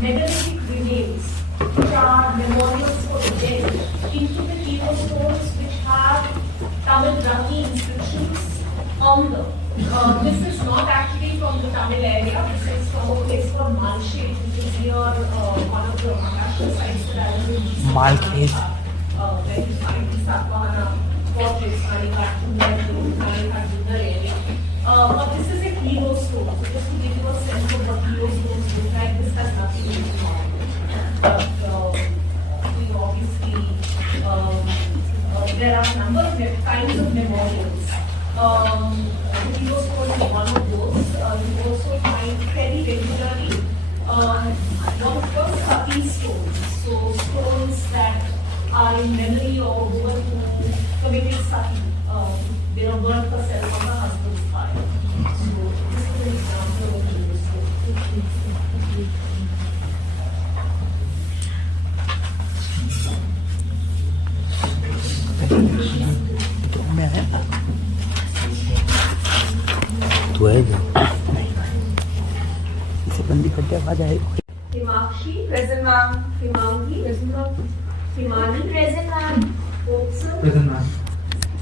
megalithic remains, which are memorials for the dead, into the hero stones which have Tamil Brahmi inscriptions on them. This is not actually from the Tamil area. This is from a place called Malshet, which is near one of the Maharashtra sites that I was in. Malkhet. Where you find the Satvahana fortress, Manikar area. But this is a hero stone. So just to give you a sense of what hero stones look like, this has nothing to do with it. But obviously, there are a number of kinds of memorials. The hero stone is one of those. You also find very regularly what is called sati stones. So stones that are in memory of a woman who committed sati, burned herself on her husband's fire. So this is an example of hero stone. तू है क्या? इसे बंदी करते आवाज आएगी. Himakshi, present ma'am. Himangi, present ma'am. Himani, present ma'am. Otsu, Present ma'am.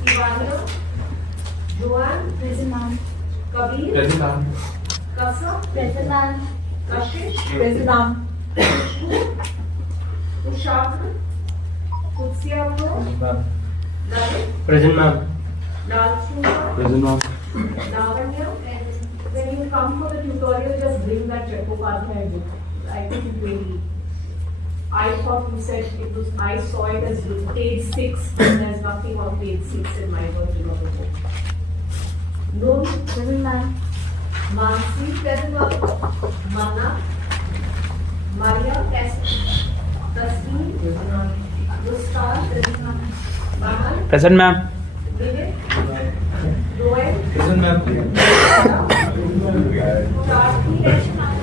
Ivana, Joanne, present ma'am. Kabir, Present ma'am. Kasa, present ma'am. Kashish, Present ma'am. Ushaka, Kutsiapur, Lalit, Present ma'am. Dalchuma, Present ma'am. Lavanya. When you come for the tutorial, just bring that Chattopadhyay book. I think it really. I thought you said it was. I saw it as page 6, and there's nothing on page 6 in my version of the book. Noon, present ma'am. Mansi, present ma'am. Mana, Maria, Tasneem, present ma'am. Rustar, present ma'am. Mahan, Present ma'am. Vivek, Roel, Present ma'am. Karthi, present ma'am.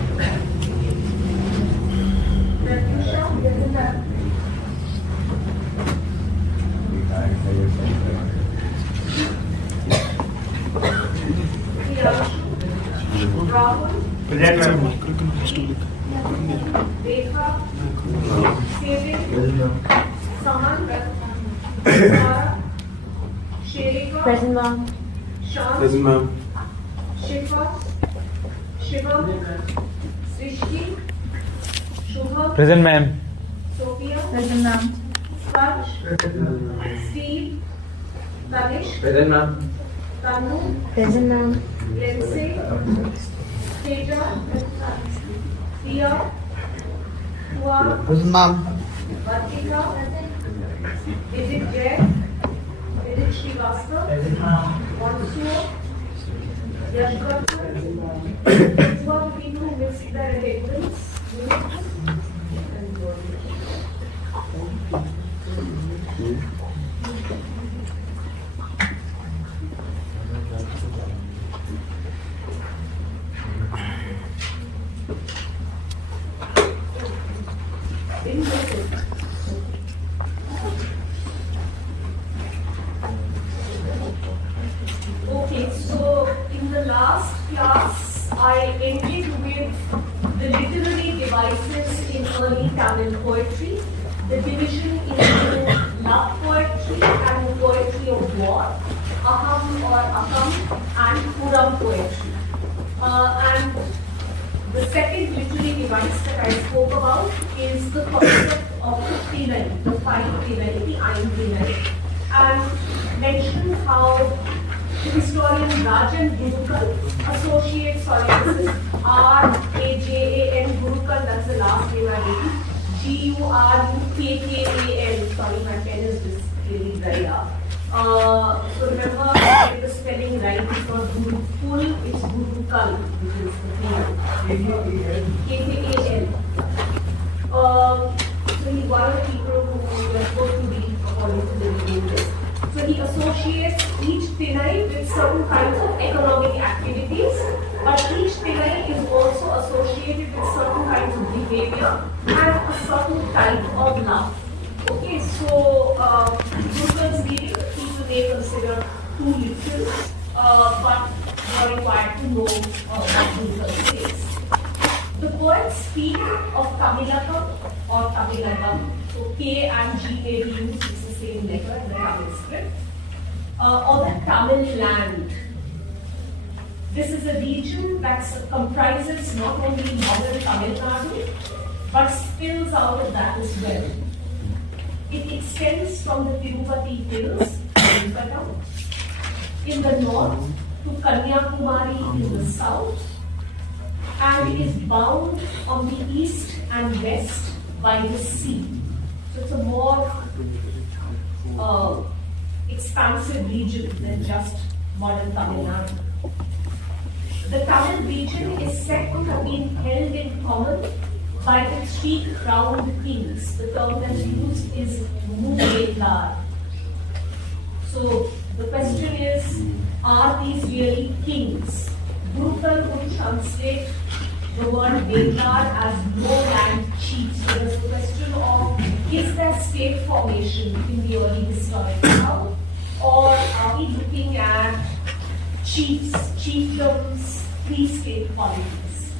Pratyusha, present ma'am. Priyanshu, Rahul, Present ma'am. Rekha, Sevik, Saman, Sara, Sherika, Present ma'am. Sham, Present ma'am. Shifa, Shivam, Srishti, Shubham, Present ma'am. Sophia, Present ma'am. Sparsh, Steve, Tanish, Present ma'am. Tanu, Present ma'am. Lindsay, Teja, Tia, Tua, Present ma'am. Vartika, Vidit Jay, Vidit Srivastava, Mansoor, Yashwant. These were the people who missed their attendance. Okay, so in the last class, I ended with the literary devices in early Tamil poetry, the division into love poetry and poetry of war, aham or akam, and puram poetry. And the second literary device that I spoke about is the concept of the trinity, the five trinity, the Ain trinity, and mentioned how the historian Rajan Gurukal associates, this is R-A-J-A-N Gurukal, that's the last name I written, G-U-R-U-K-K-A-L, sorry my pen is just really dry up. So remember, get the spelling right, it's not Gurukul, it's Gurukal, which is the K-K-A-L. So he's one of the people who we are supposed to read according to the review list. So he associates each Tinai with certain kinds of economic activities, but each Tinai is also associated with certain kinds of behavior and a certain type of love. Okay, so Gurukal's reading, people may consider too little, but you are required to know what Gurukal says. The poets speak of Tamilakam or Tamilakam, so K and G may be used, it's the same letter in the Tamil script, or the Tamil land. This is a region that comprises not only modern Tamil Nadu, but spills out of that as well. It extends from the Tirupati hills in the north to Kanyakumari in the south, and is bound on the east and west by the sea. So it's a more expansive region than just modern Tamil Nadu. The Tamil region is said to have been held in common by the three crowned kings. The term that's used is Muvelar. So the question is, are these really kings? Gurukul would translate the word Velar as lowland chiefs. So there's the question of, is there state formation in the early historic South, or are we looking at chiefs, chiefdoms, three-state polities?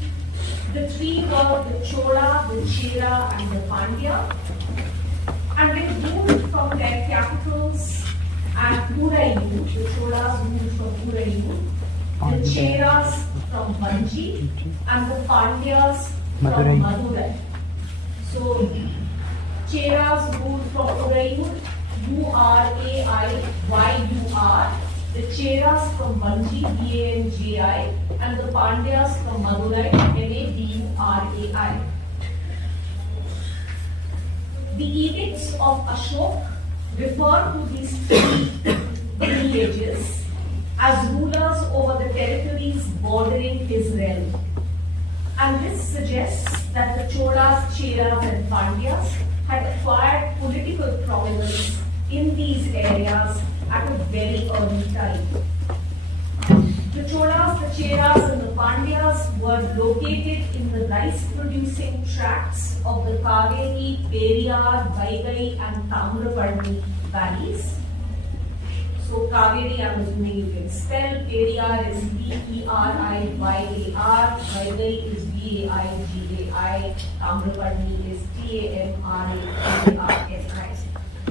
The three were the Chola, the Chera, and the Pandya, and they moved from their capitals at Uraiyur. The Cholas moved from Uraiyur, the Cheras from Vanchi, and the Pandyas from Madurai. So, Cheras moved from Uraiyur, Uraiyyur, the Cheras from Vanchi, Banji, and the Pandyas from Madurai, Madurai. The edicts of Ashok refer to these three lineages as rulers over the territories bordering his realm. And this suggests that the Cholas, Cheras, and Pandyas had acquired political prominence in these areas at a very early time. The Cholas, the Cheras, and the Pandyas were located in the rice-producing tracts of the Kaveri, Periyar, Vaigai, and Tamrabarni valleys. So Kaveri, I'm assuming you can spell. Periyar is P-E-R-I-Y-A-R. Vaigai is V-A-I-G-A-I. Tamrabarni is T-A-M-R-A-R-N-I.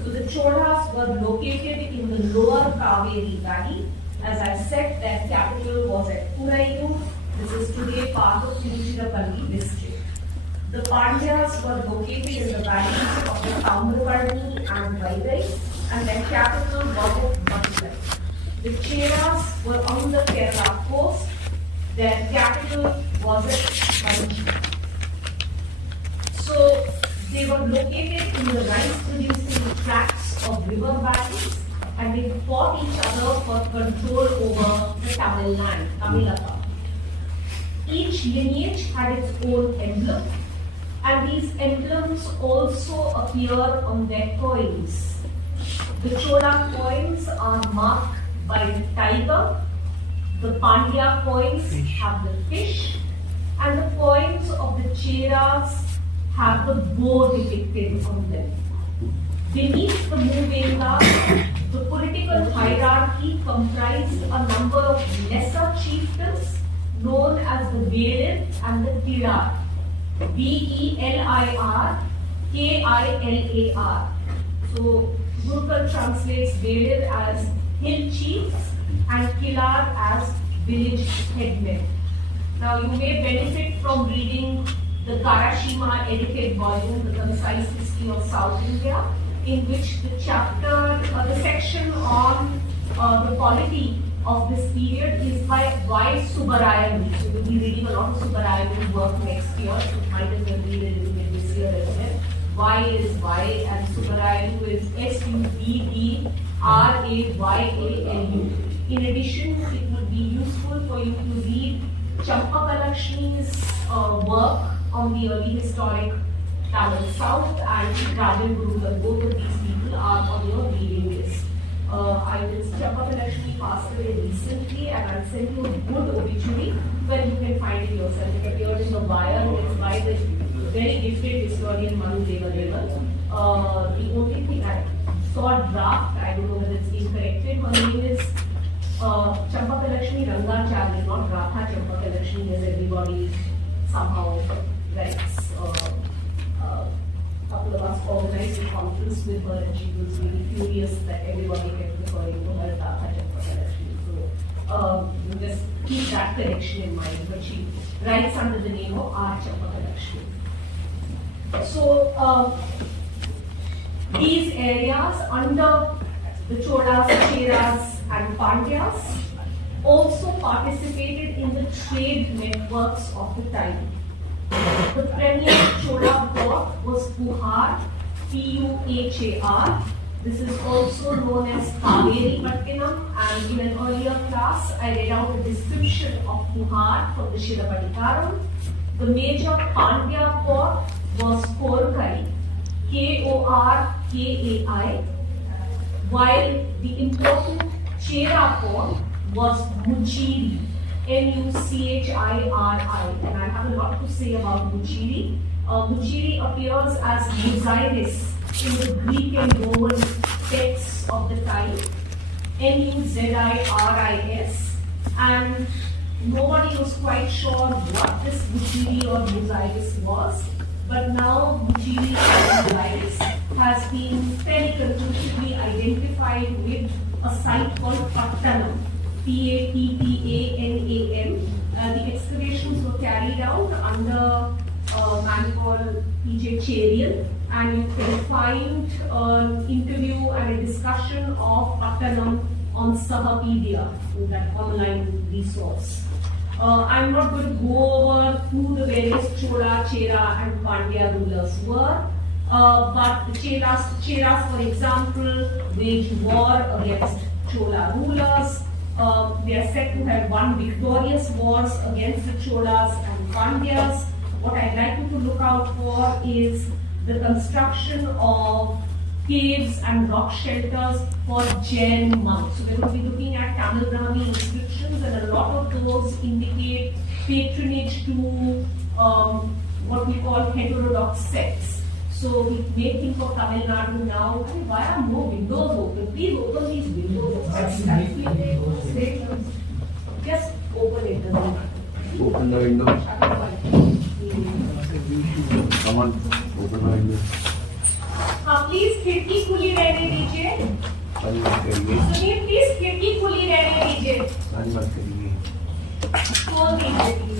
So the Cholas were located in the lower Kaveri valley. As I said, their capital was at Uraiyur. This is today part of Tiruchirappalli district. The Pandyas were located in the valleys of the Tamrabarni and Vaigai, and their capital was at Madurai. The Cheras were on the Kerala coast. Their capital was at Vanchi. So they were located in the rice-producing tracts of river valleys, and they fought each other for control over the Tamil land, Tamilakam. Each lineage had its own emblem, and these emblems also appear on their coins. The Chola coins are marked by the tiger, the Pandya coins have the fish, and the coins of the Cheras have the bow depicted on them. Beneath the Muvela, the political hierarchy comprised a number of lesser chieftains known as the Velir and the Kilar. Velir, Kilar. So Gurukul translates Velir as hill chiefs and Kilar as village headmen. Now you may benefit from reading the Karashima edited volume, The Concise History of South India, in which the chapter, the section on the polity of this period is by Y. Subbarayanu. So we'll be reading a lot of Subbarayanu's work next year, so might as well read a little bit this year as well. Y is Y and Subbarayanu is Subbrayalu. In addition, it would be useful for you to read Champakalakshmi's work on the early historic Tamil South and Rajan Gurukul. Both of these people are on your reading list. Champakalakshmi passed away recently, and I'll send you a good obituary where you can find it yourself. It appeared in the Wire. It's by the very gifted historian Manu Devadeval. The only thing I saw draft, I don't know whether it's incorrected, her name is Champakalakshmi Rangacharya, not Ratha Champakalakshmi as everybody somehow writes. Couple of us organized a conference with her, and she was really furious that everybody kept referring to her as Tata Champakalakshmi. So just keep that connection in mind. But she writes under the name of R. Champakalakshmi. So these areas under the Cholas, Cheras, and Pandyas also participated in the trade networks of the time. The premier Chola port was Puhar, Puhar. This is also known as Kaveri Pattinam, and in an earlier class I read out a description of Puhar from the Shilapatikaram. The major Pandya port was Korkai, Korkai, while the important Chera port was Muchiri, Muchiri, and I have a lot to say about Muchiri. Muchiri appears as Muziris in the Greek and Roman texts of the time, Muziris, and nobody was quite sure what this Muchiri or Muziris was, but now Muchiri or Muziris has been fairly conclusively identified with a site called Pattanam. Pattanam. The excavations were carried out under a man called P.J. Cherian, and you can find an interview and a discussion of Pattanam on Sahapedia, that online resource. I'm not going to go over who the various Chola, Chera, and Pandya rulers were, but the Cheras, for example, waged war against Chola rulers. They are said to have won victorious wars against the Cholas and Pandyas. What I'd like you to look out for is the construction of caves and rock shelters for Jain monks. So we're going to be looking at Tamil Brahmi inscriptions, and a lot of those indicate patronage to what we call heterodox sects. So we may think of Tamil Nadu now, why are no windows open? Please open these windows. Just open it. Open the window. Come on, open the window. Please खिड़की खुली रहने दीजिए. सुनिए, please खिड़की खुली रहने दीजिए. खोल दीजिए.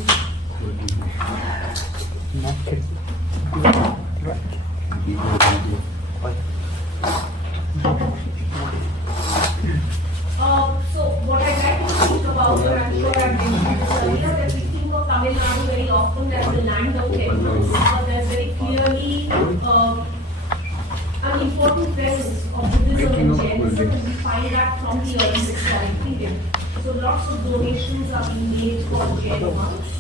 So what I'd like to think about, and I'm sure I've mentioned this earlier, that we think of Tamil Nadu very often as the land of temples, but there's very clearly an important presence of Buddhism in Jainism, and we find that from the early historic period. So lots of donations are being made for Jain monks.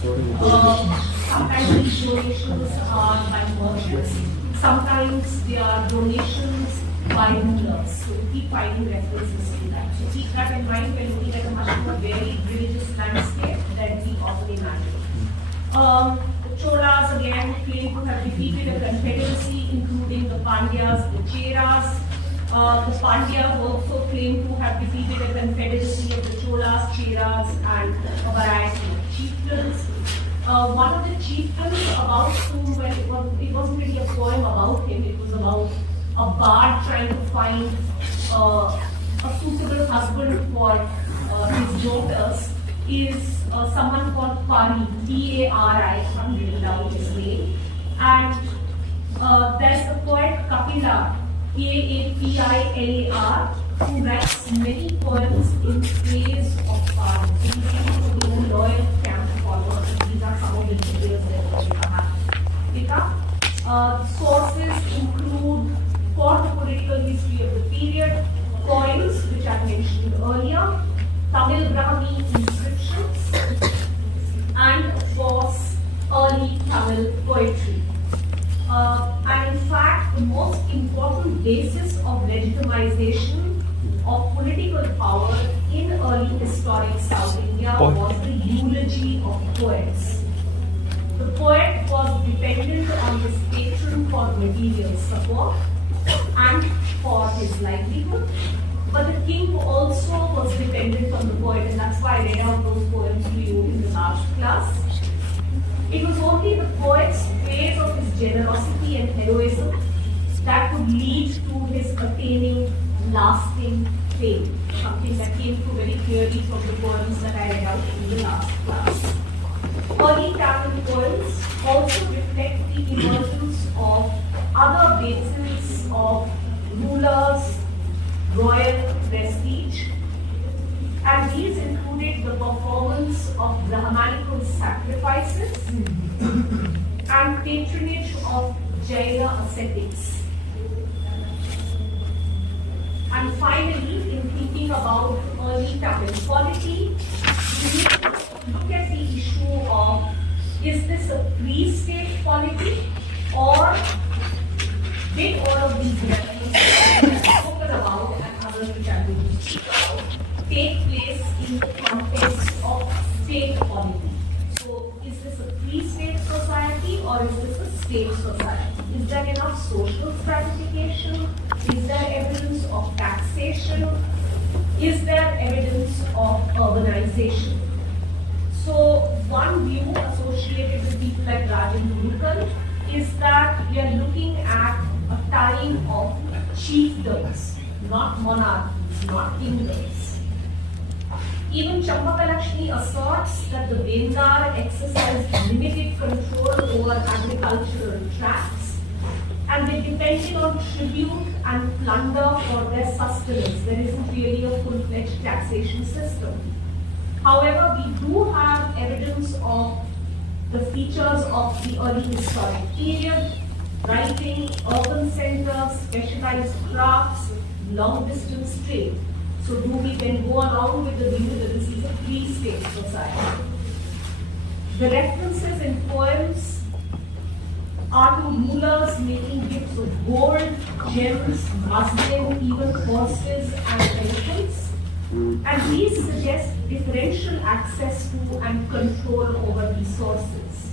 Sometimes these donations are by merchants. Sometimes they are donations by rulers. So we keep finding references to that. So keep that in mind when looking at a much more varied religious landscape than we often imagine. The Cholas again claim to have defeated a confederacy including the Pandyas, the Cheras. The Pandyas also claim to have defeated a confederacy of the Cholas, Cheras, and a variety of chieftains. One of the chieftains about whom, well, it wasn't really a poem about him, it was about a bard trying to find a suitable husband for his daughters, is someone called Pari, P-A-R-I, I'm reading down his name. And there's the poet Kapila, K-A-P-I-L-A-R, who writes many poems in praise of Pari. So he's going to be a loyal camp follower. These are some of the details that we have picked up. Sources include, for the political history of the period, coins, which I mentioned earlier, Tamil Brahmi inscriptions, and of course, early Tamil poetry. And in fact, the most important basis of legitimization of political power in early historic South India was the eulogy of poets. The poet was dependent on his patron for material support and for his livelihood, but the king also was dependent on the poet, and that's why I read out those poems to you in the last class. It was only the poet's praise of his generosity and heroism that could lead to his attaining lasting fame, something that came through very clearly from the poems that I read out in the last class. Early Tamil poems also reflect the emergence of other bases of rulers, royal prestige, and these included the performance of Brahmanical sacrifices and patronage of Jaina ascetics. And finally, in thinking about early Tamil polity, we need to look at the issue of, is this a pre-state polity, or did all of these developments that I have spoken about and others which I will speak about take place in the context of state polity? So, is this a pre-state society or is this a state society? Is there enough social stratification? Is there evidence of taxation? Is there evidence of urbanization? So, one view associated with people like Rajan Gurukul is that we are looking at a time of chiefdoms, not monarchies, not kingdoms. Even Chammakalakshmi asserts that the Vendar exercised limited control over agricultural tracts and they depended on tribute and plunder for their sustenance. There isn't really a full-fledged taxation system. However, we do have evidence of the features of the early historic period: writing, urban centers, specialized crafts, long-distance trade. So do we then go along with the view that this is a pre-state society? The references in poems are to rulers making gifts of gold, gems, muslin, even horses and elephants. And these suggest differential access to and control over resources.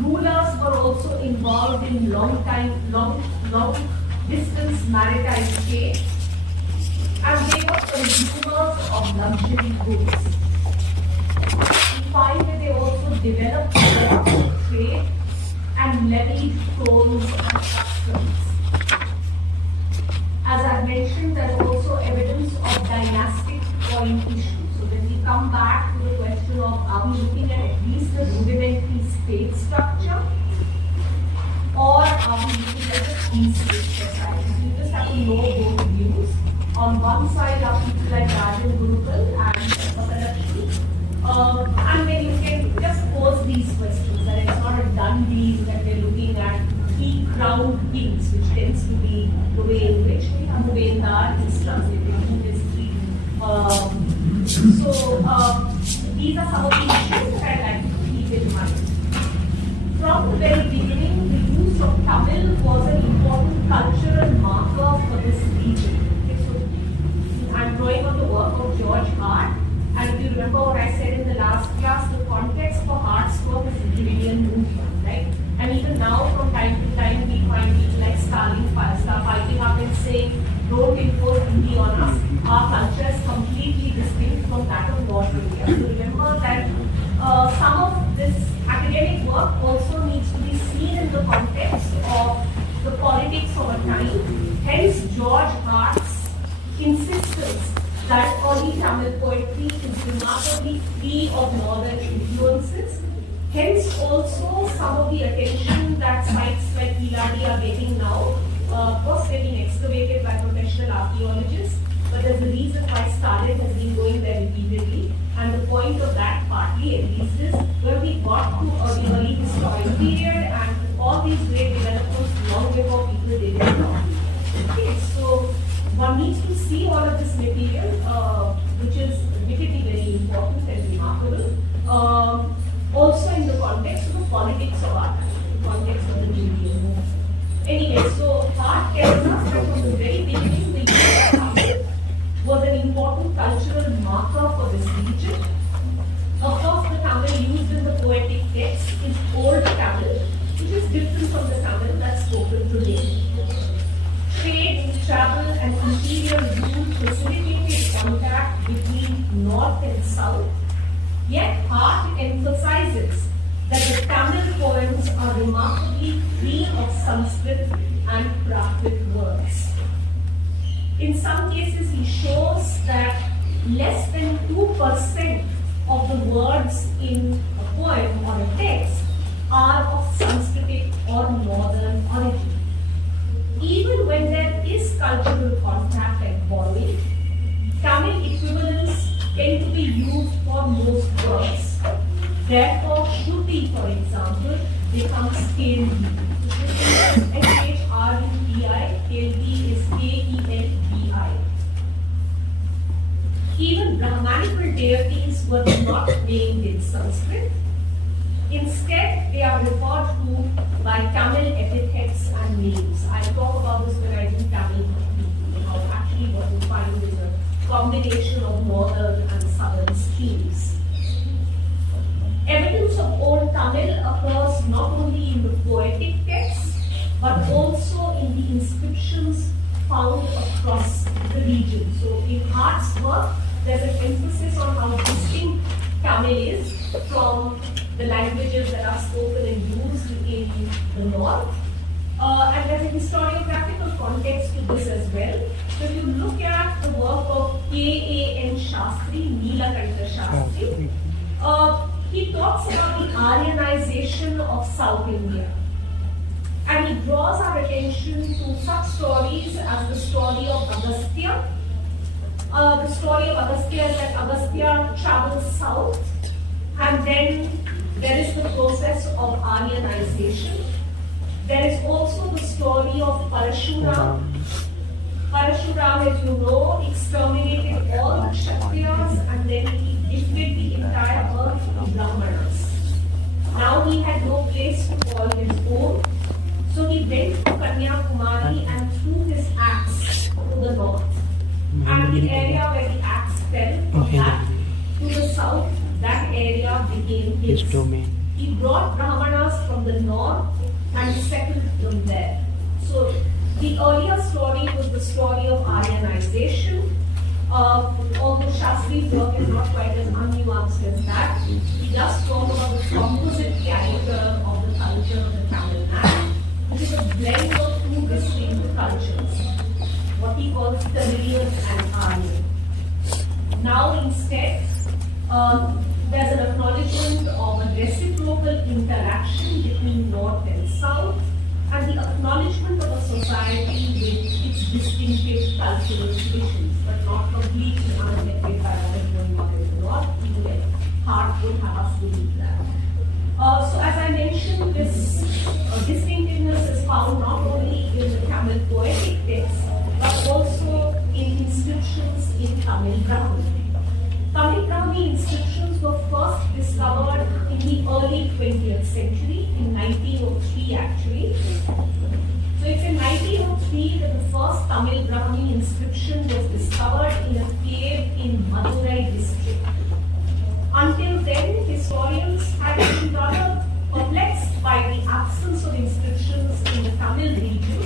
Rulers were also involved in long distance maritime trade, and they were consumers of luxury goods. We find that they also developed their trade and levied tolls and customs. As I mentioned, there is also evidence of dynastic coin issues. So when we come back to the question of, are we looking at least the rudimentary state structure, or are we looking at the pre-state society? So you just have to know both views. On one side are people like Rajan Gurukul and Chammakalakshmi. And then you can just pose these questions, that it's not a done deal that we're looking at key crowned kings, which tends to be the way in which Vendar is translated in history. These are some of the issues that I'd like to keep in mind. From the very beginning, the use of Tamil was an important cultural marker for this region. I'm drawing on the work of George Hart, and if you remember what I said in the last class, the context for Hart's work is the Dravidian movement, right? And even now, from time to time, we find people like Stalin fighting up and saying, don't impose Hindi on us. Our culture is completely distinct from that of North India. So remember that some of this academic work also needs to be seen in the context of the politics of a time. Hence, George Hart's insistence that early Tamil poetry is remarkably free of northern influences. Hence also some of the attention that sites like Kiladi are getting now. Of course, they're being excavated by professional archaeologists, but there's a reason why Stalin has been going there repeatedly. And the point of that, partly at least, is when we got to the early historic period and all these great developments long before people did it now. Okay, so one needs to see all of this material, which is admittedly very important and remarkable. Also in the context of the politics of our time, the context of the Indian movement. Anyway, so Hart tells us that from the very beginning, the use of Tamil was an important cultural marker for this region. Of course, the Tamil used in the poetic text is Old Tamil, which is different from the Tamil that's spoken today. Trade, travel, and interior rule facilitated contact between north and south. Yet Hart emphasizes that the Tamil poems are remarkably free of Sanskrit and Prakrit words. In some cases, he shows that less than 2% of the words in a poem or a text are of Sanskritic or northern origin. Even when there is cultural contact like borrowing, Tamil equivalents tend to be used for most words. Therefore, Shruti, for example, becomes Kelvi. This is S-H-R-U-T-I, Kelvi is K-E-L-V-I. Even Brahmanical deities were not named in Sanskrit. Instead, they are referred to by Tamil epithets and names. I'll talk about this when I do Tamil completely, how actually what you find is a combination of northern and southern streams. Evidence of Old Tamil occurs not only in the poetic texts, but also in the inscriptions found across the region. So in Hart's work, there's an emphasis on how distinct Tamil is from the languages that are spoken and used in the north. And there's a historiographical context to this as well. So if you look at the work of K.A.N. Shastri, Neelakanta Shastri, he talks about the Aryanization of South India. And he draws our attention to such stories as the story of Agastya. The story of Agastya is that Agastya travels south, and then there is the process of Aryanization. There is also the story of Parashuram. Parashuram, as you know, exterminated all the Kshatriyas and then he gifted the entire earth to Brahmanas. Now he had no place to call his own, so he went to Kanyakumari and threw his axe to the north. And the area where the axe fell, back to the south, that area became his domain. He brought Brahmanas from the north and settled them there. So the earlier story was the story of Aryanization. Although Shastri's work is not quite as unnuanced as that, he does talk about the composite character of the culture of the Tamil Nadu, which is a blend of two distinct cultures, what he calls Tamilian and Aryan. Now instead, there's an acknowledgement of a reciprocal interaction between North and South, and the acknowledgement of a society with its distinctive cultural traditions, but not completely unaffected by what is going on in the North, even if Hart would have us believe that. So as I mentioned, this distinctiveness is found not only in the Tamil poetic texts, but also in inscriptions in Tamil Brahmi. Tamil Brahmi inscriptions were first discovered in the early 20th century, in 1903 actually. So it's in 1903 that the first Tamil Brahmi inscription was discovered in a cave in Madurai district. Until then, historians had been rather perplexed by the absence of inscriptions in the Tamil region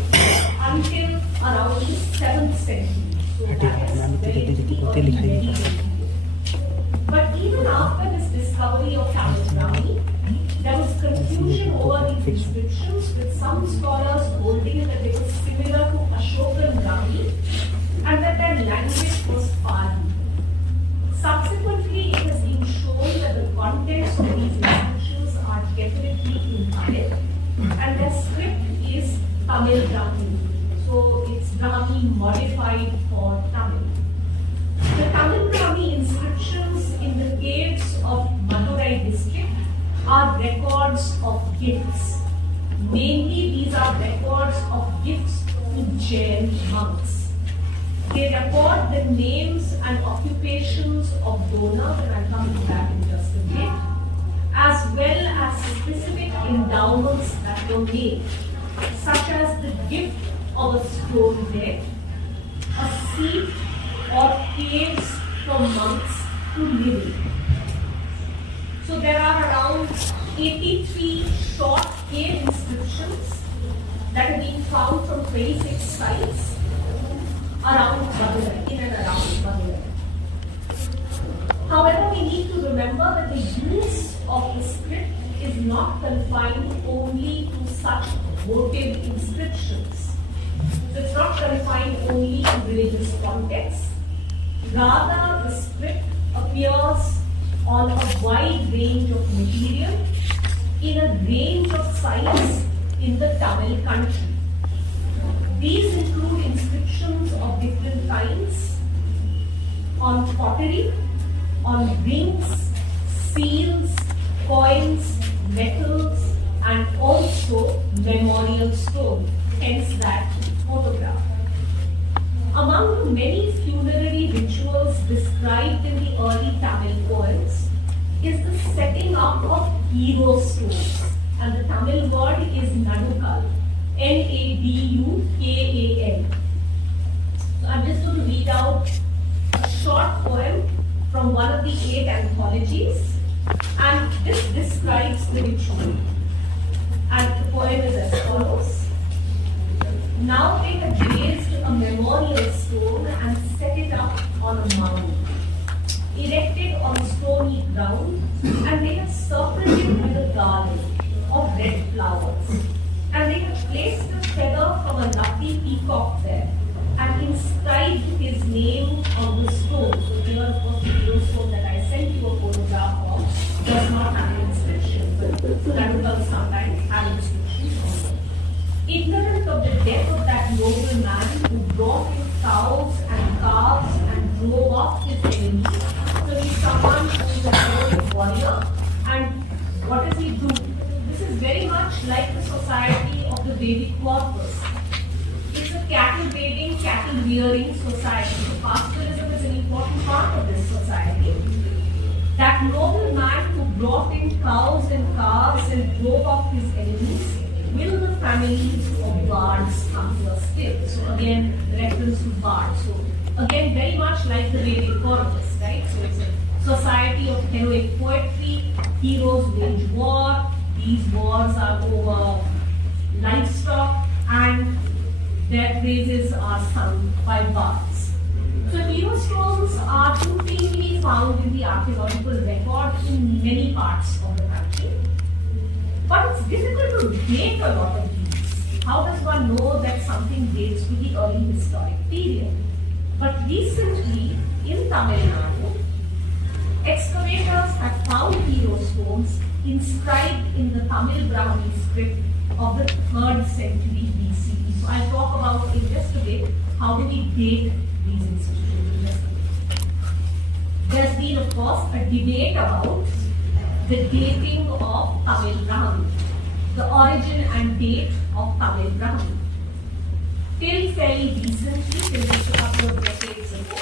until around the 7th century. So that is very early. But even after this discovery of Tamil Brahmi, there was confusion over these inscriptions, with some scholars holding that they were similar to Ashokan Brahmi and that their language was Pali. Subsequently, it has been shown that the contents of these inscriptions are definitely in Tamil and their script is Tamil Brahmi. So it's Brahmi modified for Tamil. The Tamil Brahmi inscriptions in the caves of Madurai district are records of gifts. Mainly these are records of gifts to Jain monks. They record the names and occupations of donors, and I'll come to that in just a bit, as well as specific endowments that were made, such as the gift of a stone bed, a seat, or caves for monks to live in. So there are around 83 short cave inscriptions that have been found from 26 sites around Madurai, in and around Madurai. However, we need to remember that the use of the script is not confined only to such votive inscriptions. So it's not confined only to religious contexts. Rather, the script appears on a wide range of material in a range of sites in the Tamil country. These include inscriptions of different kinds on pottery, on rings, seals, coins, metals, and also memorial stone, hence that photograph. Among the many funerary rituals described in the early Tamil poems is the setting up of hero stones, and the Tamil word is Nadukal, Nadukal. So I'm just going to read out a short poem from one of the 8 anthologies, and this describes the ritual. And the poem is as follows. Now they had raised a memorial stone and set it up on a mound, erected on stony ground, and they had circled it with a garland of red flowers. And they had placed a feather from a lucky peacock there and inscribed his name on the stone. So here, of course, the hero stone that I sent you a photograph of does not have an inscription, but Nadukal sometimes have inscriptions on them. Ignorant of the death of that noble man who brought in cows and calves and drove off his enemies. So he's someone who is a heroic warrior. And what does he do? This is very much like the society of the Vedic corpus. It's a cattle breeding, cattle rearing society. So pastoralism is an important part of this society. That noble man who brought in cows and calves and drove off his enemies, will the families of bards come to us still? So again, reference to bards. So again, very much like the Vedic corpus, right? So it's a society of heroic poetry, heroes wage war, these wars are over livestock, and their praises are sung by bards. So hero stones are routinely found in the archaeological record in many parts of the country. But it's difficult to date a lot of these. How does one know that something dates to the early historic period? But recently, in Tamil Nadu, excavators have found hero stones inscribed in the Tamil Brahmi script of the 3rd century BCE. So I'll talk about in just a bit how do we date these inscriptions. There's been, of course, a debate about the dating of Tamil Brahmi, the origin and date of Tamil Brahmi. Till fairly recently, till just a couple of decades ago,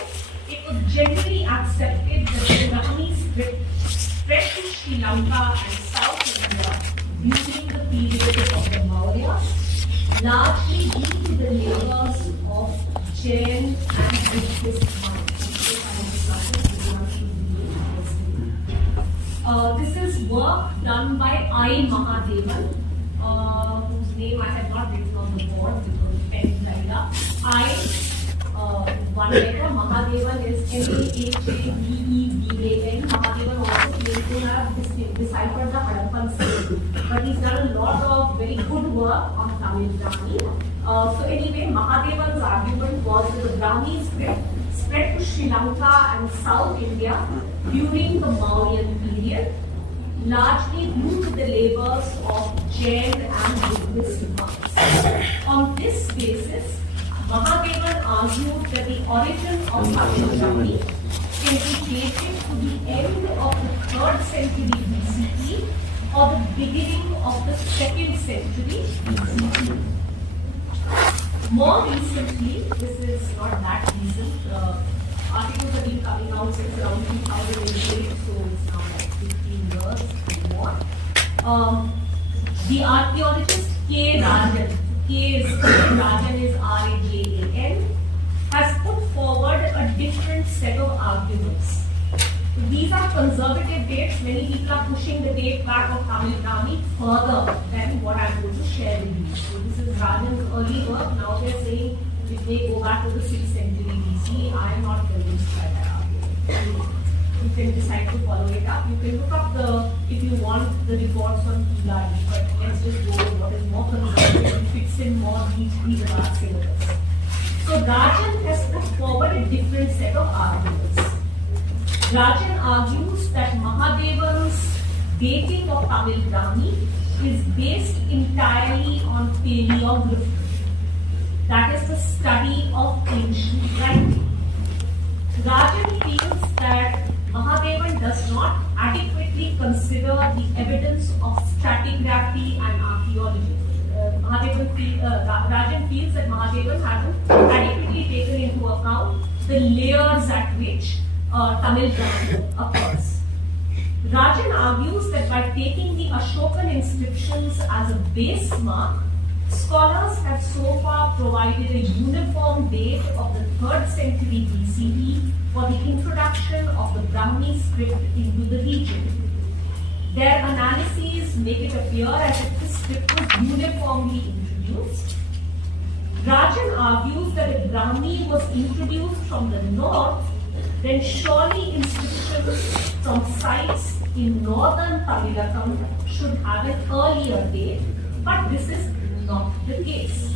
it was generally accepted that the Brahmi script spread to Sri Lanka and South India during the period of the Mauryas, largely due to the labors of Jain and Buddhist monks. This is work done by I. Mahadevan, whose name I have not written on the board because pen dried up. One letter, Mahadevan is Mahadevan. Mahadevan also claims to have deciphered the Harappan script, but he's done a lot of very good work on Tamil Brahmi. So anyway, Mahadevan's argument was that the Brahmi script spread to Sri Lanka and South India during the Mauryan period, largely due to the labors of Jain and Buddhist monks. On this basis, Mahadevan argued that the origin of Tamil Brahmi can be dated to the end of the 3rd century BCE or the beginning of the 2nd century BCE. More recently, this is not that recent, articles have been coming out since around 2008, so it's now like 15 years or more. The archaeologist K. Rajan, Rajan is R-A-J-A-N, has put forward a different set of arguments. These are conservative dates. Many people are pushing the date back of Tamil Brahmi further than what I'm going to share with you. So this is Rajan's early work. Now they're saying it may go back to the 6th century BC. I am not convinced by that argument. you can decide to follow it up. You can look up if you want the reports on Eli, but let's just go with what is more conservative and fits in more neatly with our syllabus. So Rajan has put forward a different set of arguments. Rajan argues that Mahadevan's dating of Tamil Brahmi is based entirely on paleography. That is the study of ancient writing. Rajan feels that Mahadevan does not adequately consider the evidence of stratigraphy and archaeology. Rajan feels that Mahadevan hasn't adequately taken into account the layers at which Tamil Brahmi occurs. Rajan argues that by taking the Ashokan inscriptions as a base mark, scholars have so far provided a uniform date of the 3rd century BCE for the introduction of the Brahmi script into the region. Their analyses make it appear as if the script was uniformly introduced. Rajan argues that if Brahmi was introduced from the north, then surely inscriptions from sites in northern Tamilakam should have an earlier date, but this is not the case.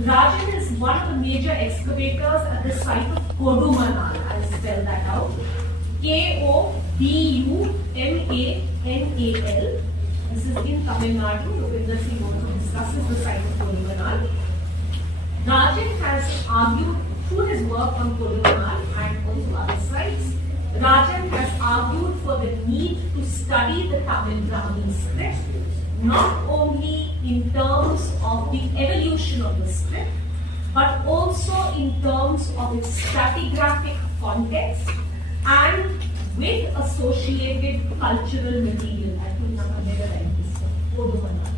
Rajan is one of the major excavators at the site of Kodumanal. I'll spell that out. Kodumanal. This is in Tamil Nadu. Rupinder Singh also discusses the site of Kodumanal. Rajan has argued through his work on Kodumanal and also other sites. Rajan has argued for the need to study the Tamil Brahmi script, not only in terms of the evolution of the script, but also in terms of its stratigraphic context and with associated cultural material. I think I'm never like this. Kodumanal.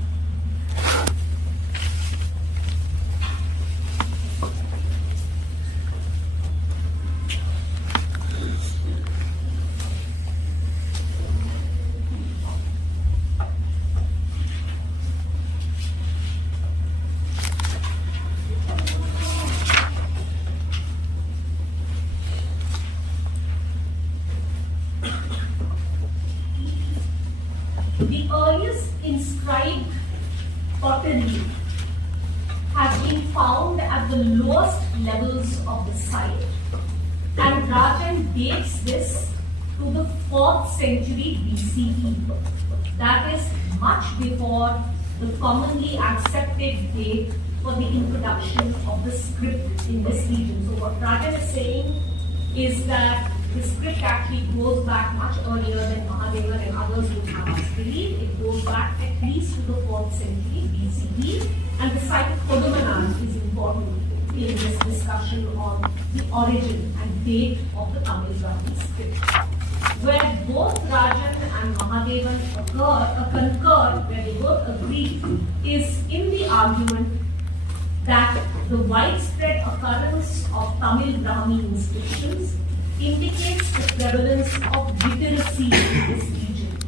The earliest inscribed pottery has been found at the lowest levels of the site, and Rajan dates this to the 4th century BCE. That is much before the commonly accepted date for the introduction of the script in this region. So what Rajan is saying is that the script actually goes back much earlier than Mahadevan and others would have us believe. It goes back at least to the 4th century BCE, and the site of Kodumanal is important in this discussion on the origin and date of the Tamil Brahmi script. Where both Rajan and Mahadevan concur, where they both agree, is in the argument that the widespread occurrence of Tamil Brahmi inscriptions indicates the prevalence of literacy in this region.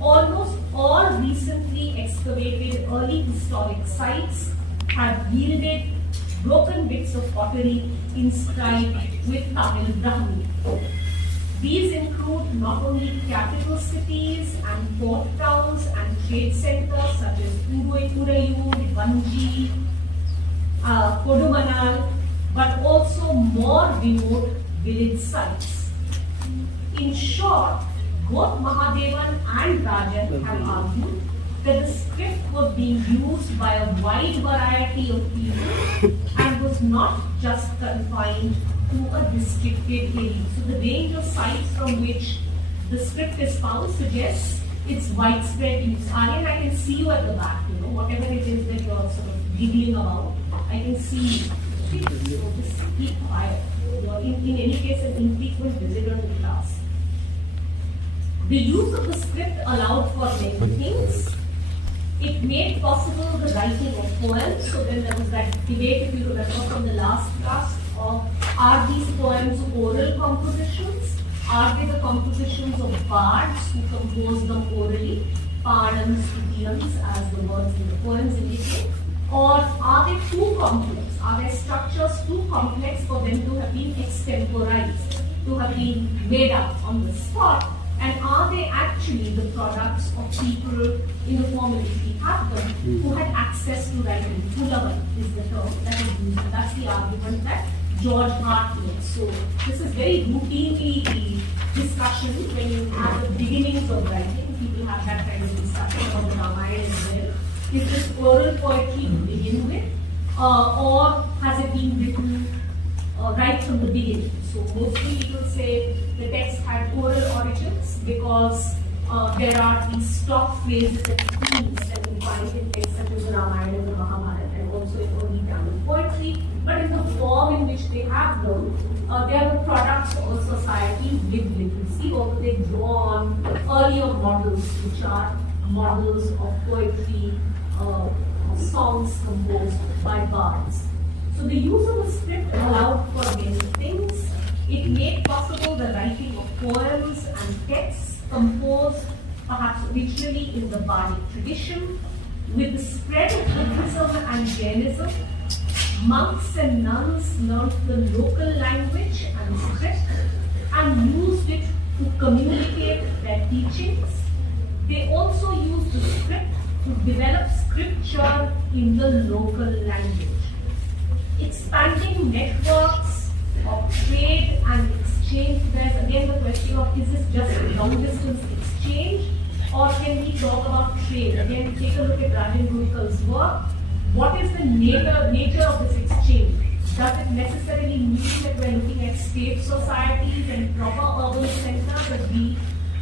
Almost all recently excavated early historic sites have yielded broken bits of pottery inscribed with Tamil Brahmi. These include not only capital cities and port towns and trade centers such as Urayur, Vanji, Kodumanal, but also more remote village sites. In short, both Mahadevan and Rajan have argued that the script was being used by a wide variety of people and was not just confined to a restricted area. So the range of sites from which the script is found suggests its widespread use. Aryan, I can see you at the back, whatever it is that you're sort of giggling about, I can see you. So just keep quiet. You're in any case an infrequent visitor to class. The use of the script allowed for many things. It made possible the writing of poems. So then there was that debate, if you remember from the last class, of are these poems oral compositions? Are they the compositions of bards who compose them orally, pardons, idioms, as the words in the poems indicate? Or are they too complex? Are their structures too complex for them to have been extemporized? to have been made up on the spot? And are they actually the products of people in the form in which we have them who had access to writing? Pulavan is the term that is used, and that's the argument that George Hart makes. So this is very routinely the discussion when you have the beginnings of writing. People have that kind of discussion about the Ramayana as well. Is this oral poetry to begin with, or has it been written right from the beginning? So mostly people say the text had oral origins because there are these stock phrases and themes that we find in texts such as the Ramayana and the Mahabharata, and also in early Tamil poetry. But in the form in which they have them, they are the products of a society with literacy, or they draw on earlier models, which are models of poetry, songs composed by bards. So the use of the script allowed for many things. It made possible the writing of poems and texts composed perhaps originally in the bardic tradition. With the spread of Buddhism and Jainism, monks and nuns learned the local language and script and used it to communicate their teachings. They also used the script to develop scripture in the local language. Expanding networks of trade and exchange. There's again the question of, is this just long distance exchange, or can we talk about trade? Again, take a look at Rajan Gulikal's work. What is the nature of this exchange? Does it necessarily mean that we're looking at state societies and proper urban centers as we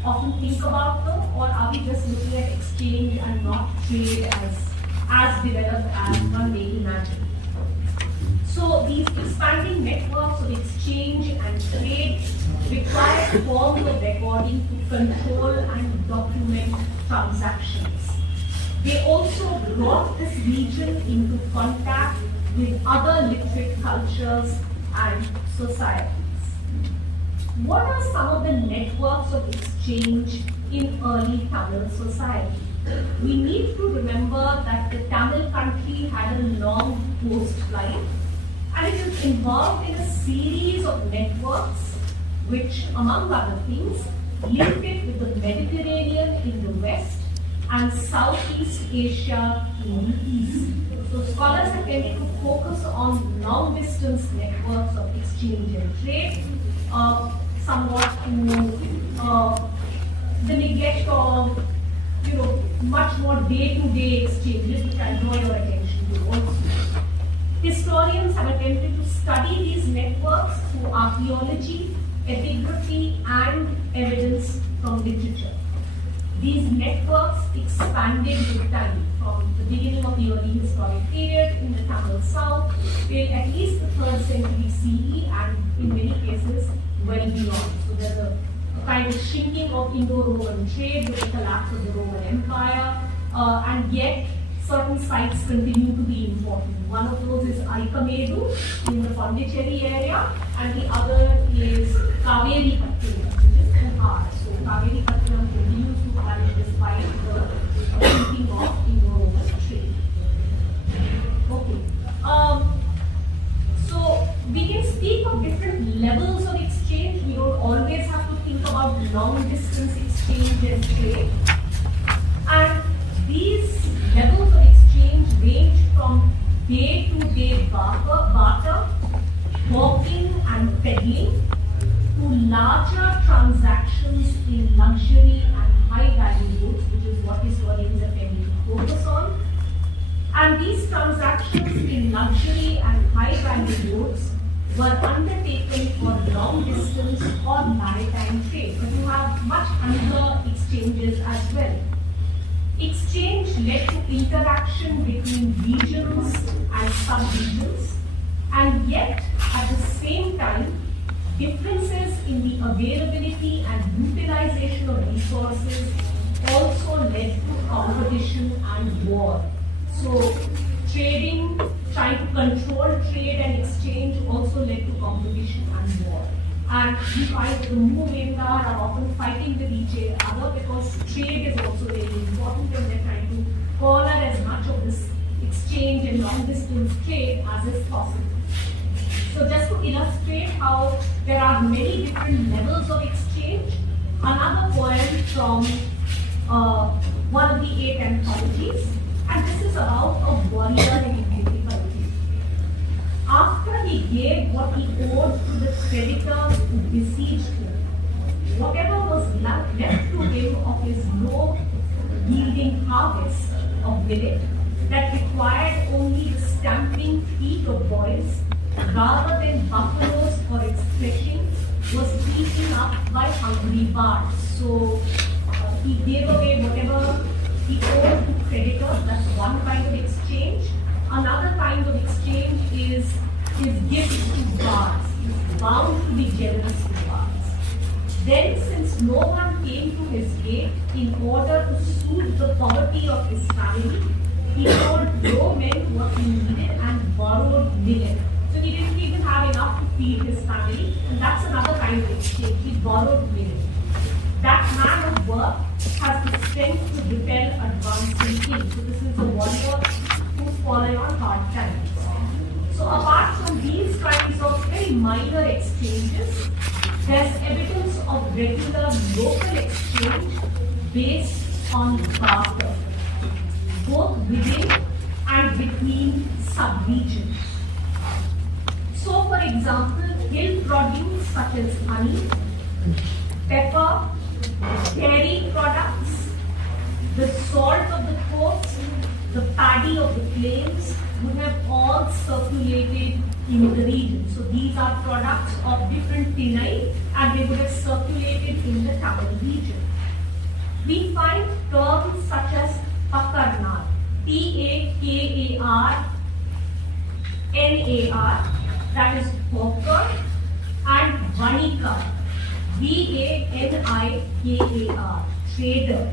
often think about them, or are we just looking at exchange and not trade as developed as one may imagine? So these expanding networks of exchange and trade require forms of recording to control and document transactions. They also brought this region into contact with other literate cultures and societies. What are some of the networks of exchange in early Tamil society? We need to remember that the Tamil country had a long coastline, and it is involved in a series of networks which, among other things, linked it with the Mediterranean in the west and Southeast Asia in the east. So scholars have tended to focus on long-distance networks of exchange and trade, somewhat to the neglect of much more day-to-day exchanges, which I draw your attention to also. Historians have attempted to study these networks through archaeology, epigraphy, and evidence from literature. These networks expanded with time from the beginning of the early historic period in the Tamil South till at least the 3rd century CE, and in many cases well beyond. So there's a kind of shrinking of Indo-Roman trade with the collapse of the Roman Empire, and yet certain sites continue to be important. One of those is Arikamedu in the Pondicherry area, and the other is Kaveri Kattinam, which is Puhar. So Kaveri Kattinam continues to flourish despite the shrinking of Indo-Roman trade. Okay. So we can speak of different levels of exchange. We don't always have to think about long-distance exchange and trade. And these levels of exchange range from day-to-day barter, hawking and peddling, to larger transactions in luxury and high-value goods, which is what historians have tended to focus on. And these transactions in luxury and high-value goods were undertaken for long-distance or maritime trade, but you have much other exchanges as well. Exchange led to interaction between regions and sub-regions, and yet at the same time, differences in the availability and utilization of resources also led to competition and war. So trading, trying to control trade and exchange also led to competition and war. And we find that the Mu-Vendar are often fighting with each other because trade is also very important, and they're trying to corner as much of this exchange and long-distance trade as is possible. So just to illustrate how there are many different levels of exchange, another poem from one of the 8 anthologies, and this is about a warrior in difficulty. After he gave what he owed to the creditors who besieged him, whatever was left to him of his low-yielding harvest of millet that required only the stamping feet of boys rather than buffaloes for its threshing, was eaten up by hungry bards. So he gave away whatever he owed to creditors. That's one kind of exchange. Another kind of exchange is his gift to bards. He's bound to be generous to bards. Then, since no one came to his gate in order to soothe the poverty of his family, he told no men what he needed and borrowed millet. So he didn't even have enough to feed his family, and that's another kind of exchange. He borrowed millet. That man of work has the strength to repel advancing kings. So this is a warrior who's fallen on hard times. So apart from these kinds of very minor exchanges, there's evidence of regular local exchange based on barter, both within and between sub-regions. So for example, hill produce such as honey, pepper, dairy products, the salt of the coast, the paddy of the plains would have all circulated in the region. So these are products of different Tinai and they would have circulated in the Tamil region. We find terms such as Pakarnar, Pakarnar, that is hawker, and Vanikar, Vanikar, trader,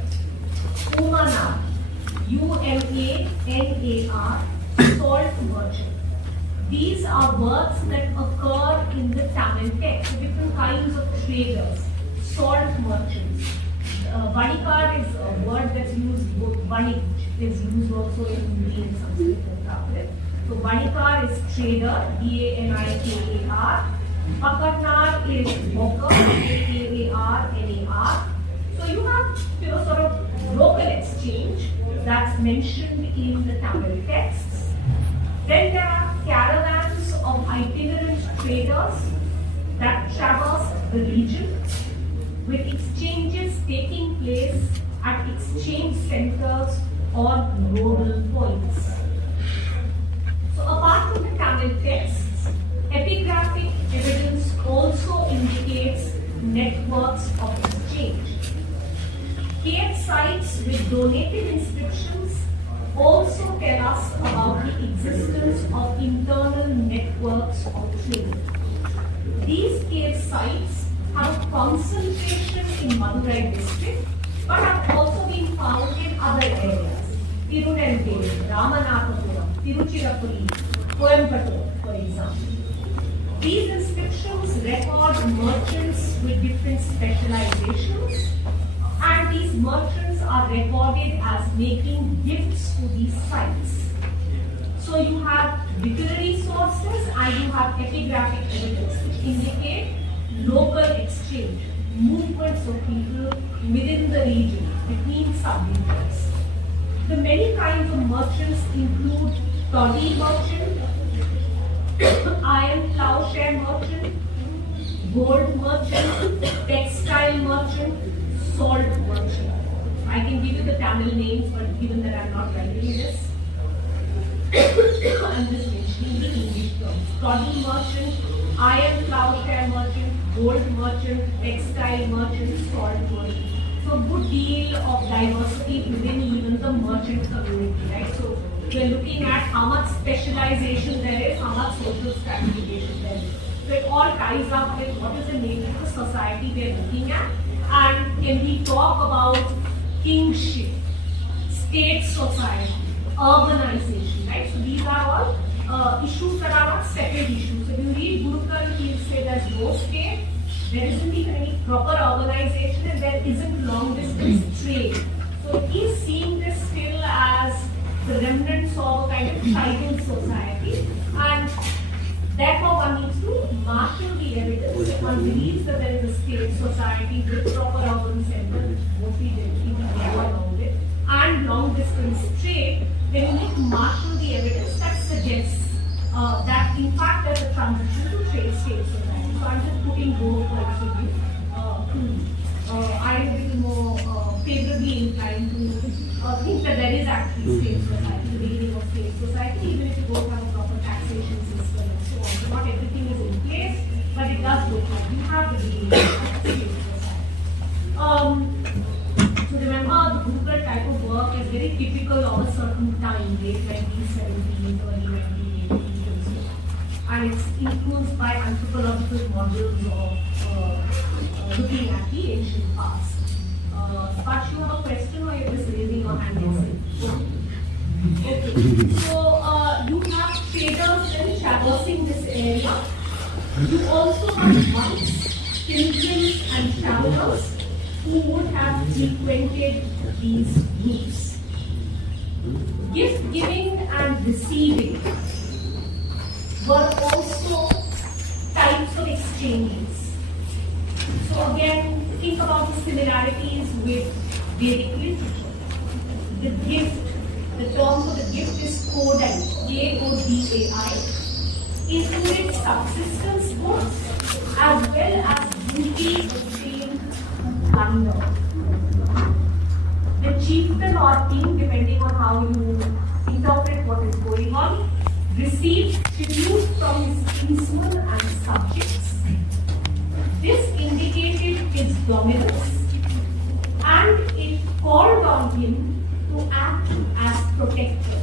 Umanar, Umanar, salt merchant. These are words that occur in the Tamil text, so different kinds of traders, salt merchants. Vanikar is a word that's used, Vanik is used also in Hindi and Sanskrit and Tamil. So Vanikar is trader, Vanikar. Pakarnar is hawker, Pakarnar. So you have sort of local exchange that's mentioned in the Tamil texts. Then there are caravans of itinerant traders that traverse the region, with exchanges taking place at exchange centers or nodal points. So apart from the Tamil texts, epigraphic evidence also indicates networks of exchange. Cave sites with donated inscriptions also tell us about the existence of internal networks of trade. These cave sites have a concentration in Madurai district, but have also been found in other areas. Tirunelveli, Ramanathapuram, Tiruchirappalli, Coimbatore, for example. These inscriptions record merchants with different specializations, and these merchants are recorded as making gifts to these sites. So you have literary sources and you have epigraphic evidence which indicate local exchange, movements of people within the region, between sub-regions. The many kinds of merchants include toddy merchant, iron plowshare merchant, gold merchant, textile merchant, salt merchant. I can give you the Tamil names, but given that I'm not writing this, I'm just mentioning the English terms. Toddy merchant, iron plowshare merchant, gold merchant, textile merchant, salt merchant. So a good deal of diversity within even the merchant community, right? So we're looking at how much specialization there is, how much social stratification there is. So it all ties up with what is the nature of the society we're looking at, and can we talk about kingship, state society, urbanization, right? So these are all issues that are not separate issues. So if you read Gurukul, he'll say there's no state, there isn't even any proper urbanization, and there isn't long distance trade. So he's seeing this still as the remnants of a kind of tribal society, and Therefore, one needs to marshal the evidence. If one believes that there is a state society with proper urban centers, mostly people around it, and long distance trade, then you need to marshal the evidence that suggests that in fact there's a transition to trade state society. So I'm just putting both points of view. I am a little more favorably inclined to think that there is actually state society, the beginning of state society, even if you don't have a proper taxation system and so on. So not everything is in place, but it does look like you have the beginning of state society. So remember, the Google type of work is very typical of a certain time, late 1970s, early 1980s, and it's influenced by anthropological models of looking at the ancient past. But you have a question or you're just raising your hand? Okay. So you have traders then traversing this area. You also have monks, pilgrims, and travelers who would have frequented these groups. Gift giving and receiving were also types of exchanges. So again, think about the similarities with Vedic literature. The gift, the term for the gift is kodai, Kodai, included subsistence goods as well as booty obtained plunder. The chieftain or king, depending on how you interpret what is going on, received tribute from his kinsmen and subjects. This indicated his dominance and it called on him to act as protector.